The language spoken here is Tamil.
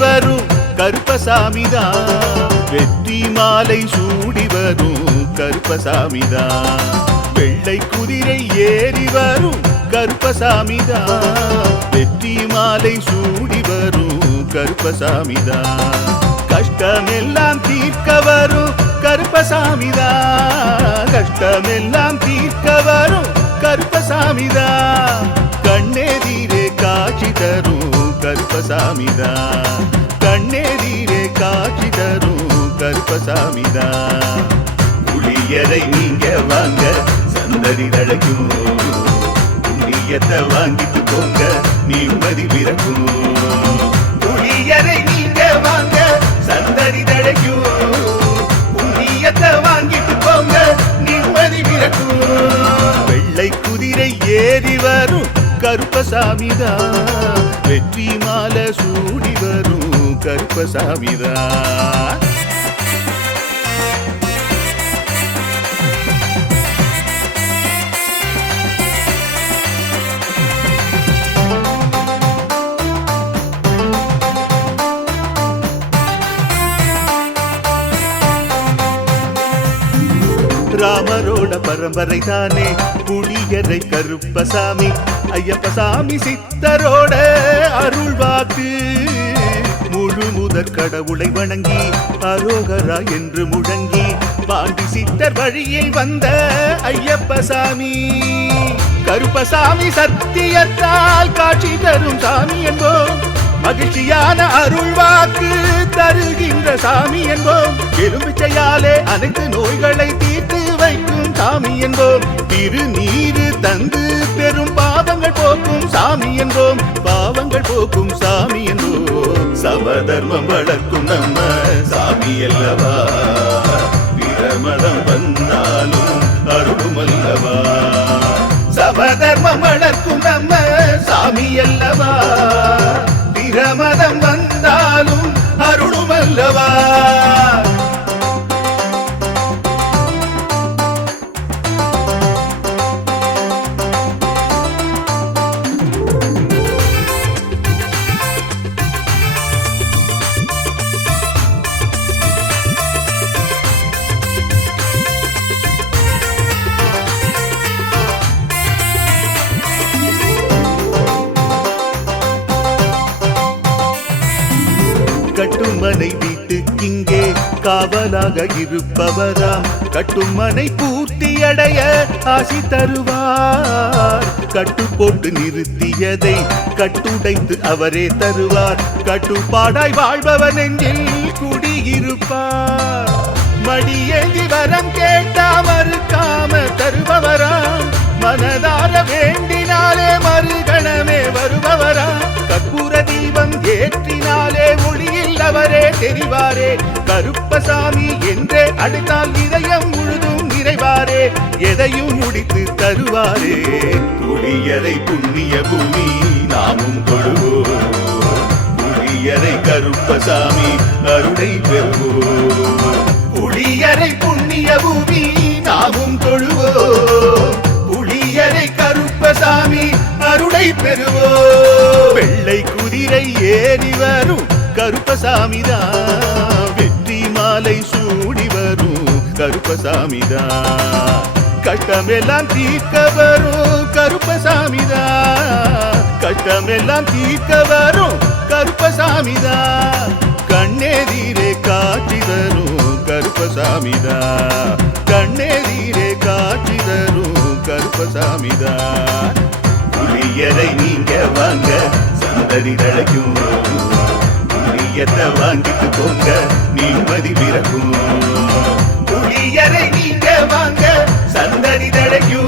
வரும் கருப்பசாமிதான், வெற்றி மாலை சூடி வரும் கருப்பசாமிதான், வெள்ளை குதிரை ஏறி வரும் கருப்பசாமிதான், வெற்றி மாலை சூடி வரும் கருப்பசாமிதான், கஷ்டமெல்லாம் தீர்க்க வரும் கருப்பசாமிதான், கஷ்டமெல்லாம் தீர்க்க வரும் கருப்பசாமிதான், கண்ணெதிரே காட்சி தரும் கருப்பசாமிதான், கண்ணெதிரே காட்சி தரும் கருப்பசாமிதான், புளியரை நீங்க வாங்க சந்ததி தழைக்கும், புண்ணியத்தை வாங்கிட்டு போங்க நிம்மதி பிறக்கும், புளியரை நீங்க வாங்க சந்ததி தழைக்கும், புண்ணியத்தை வாங்கிட்டு போங்க நிம்மதி பிறக்கும், வெள்ளை குதிரை ஏறி வரும் கருப்பசாமிதான், வெற்றி மாலை சூடி வரும் கருப்பசாமிதான். ராமரோட பரம்பரை தானே புளியரை கருப்பசாமி, ஐயப்பசாமி சித்தரோட அருள்வாக்கு, முழு முதற் கடவுளை வணங்கி அரோகரா என்று முழங்கி பாண்டி சித்தர் வழியில் வந்த ஐயப்பசாமி, கருப்பசாமி சத்தியத்தால் காட்சி தரும் சாமி என்போம், மகிழ்ச்சியான அருள்வாக்கு தருகின்ற சாமி என்போம், எலும்பிச்சையாலே அனைத்து நோய்களை தீர்த்து வைக்கும் சாமி என்போம், திருநீரு தந்து பெரும் பாவங்கள் போக்கும் சாமி என்போம், பாவங்கள் போக்கும் சாமி என்போம், சமதர்மம் வளர்க்கும் நம்ம சாமி அல்லவா, பிரமதம் வந்தாலும் அருளும் அல்லவா, சமதர்மம் வளர்க்கும் நம்ம சாமி அல்லவா, பிரமதம் வந்தாலும் அருளும் அல்லவா. கட்டுமனை வீட்டுக்கிங்கே காவலாக இருப்பவராம், கட்டுமனை பூர்த்தியடைய ஆசி தருவார், கட்டு போட்டு நிறுத்தியதை கட்டுடைத்து அவரே தருவார், கட்டுப்பாடாய் வாழ்பவன் நெஞ்சில் குடியிருப்பார், மடியேந்தி வரம் கேட்டா மறுக்காம தருபவராம், மனதார வேண்டினாலே மறுகணமே வருபவரா, கற்பூர தீபம் ஏற்றினாலே ஒளியில் அவரே தெரிவாரே, கருப்பசாமி என்றே அழைத்தால் இதயம் முழுதும் நிறைவாரே, எதையும் முடித்து தருவாரே, புளியரை புண்ணிய பூமி நாமும் தொழுவோம், புளியரை கருப்பசாமி அருளை பெறுவோம், புளியரை புண்ணிய பூமி நாமும் தொழுவோம், புளியரை கருப்பசாமி அருளை பெறுவோம், வெள்ளை குதிரை ஏறி வரும் கருப்பசாமிதான், வெற்றி மாலை சூடி வரும் கருப்பசாமிதான், கஷ்டமெல்லாம் தீர்க்க வரும் கருப்பசாமிதான், கஷ்டமெல்லாம் தீர்க்க வரும் கருப்பசாமிதான், கண்ணெதிரே காட்சி தரும் கருப்பசாமிதான், கண்ணெதிரே காட்சி தரும் கருப்பசாமிதான், புளியரை நீங்க வாங்க சந்ததி தழைக்கும், புளியத்தை வாங்கிட்டு போங்க நிம்மதி பிறக்கும், புளியரை நீங்க வாங்க சந்ததி தழைக்கும்.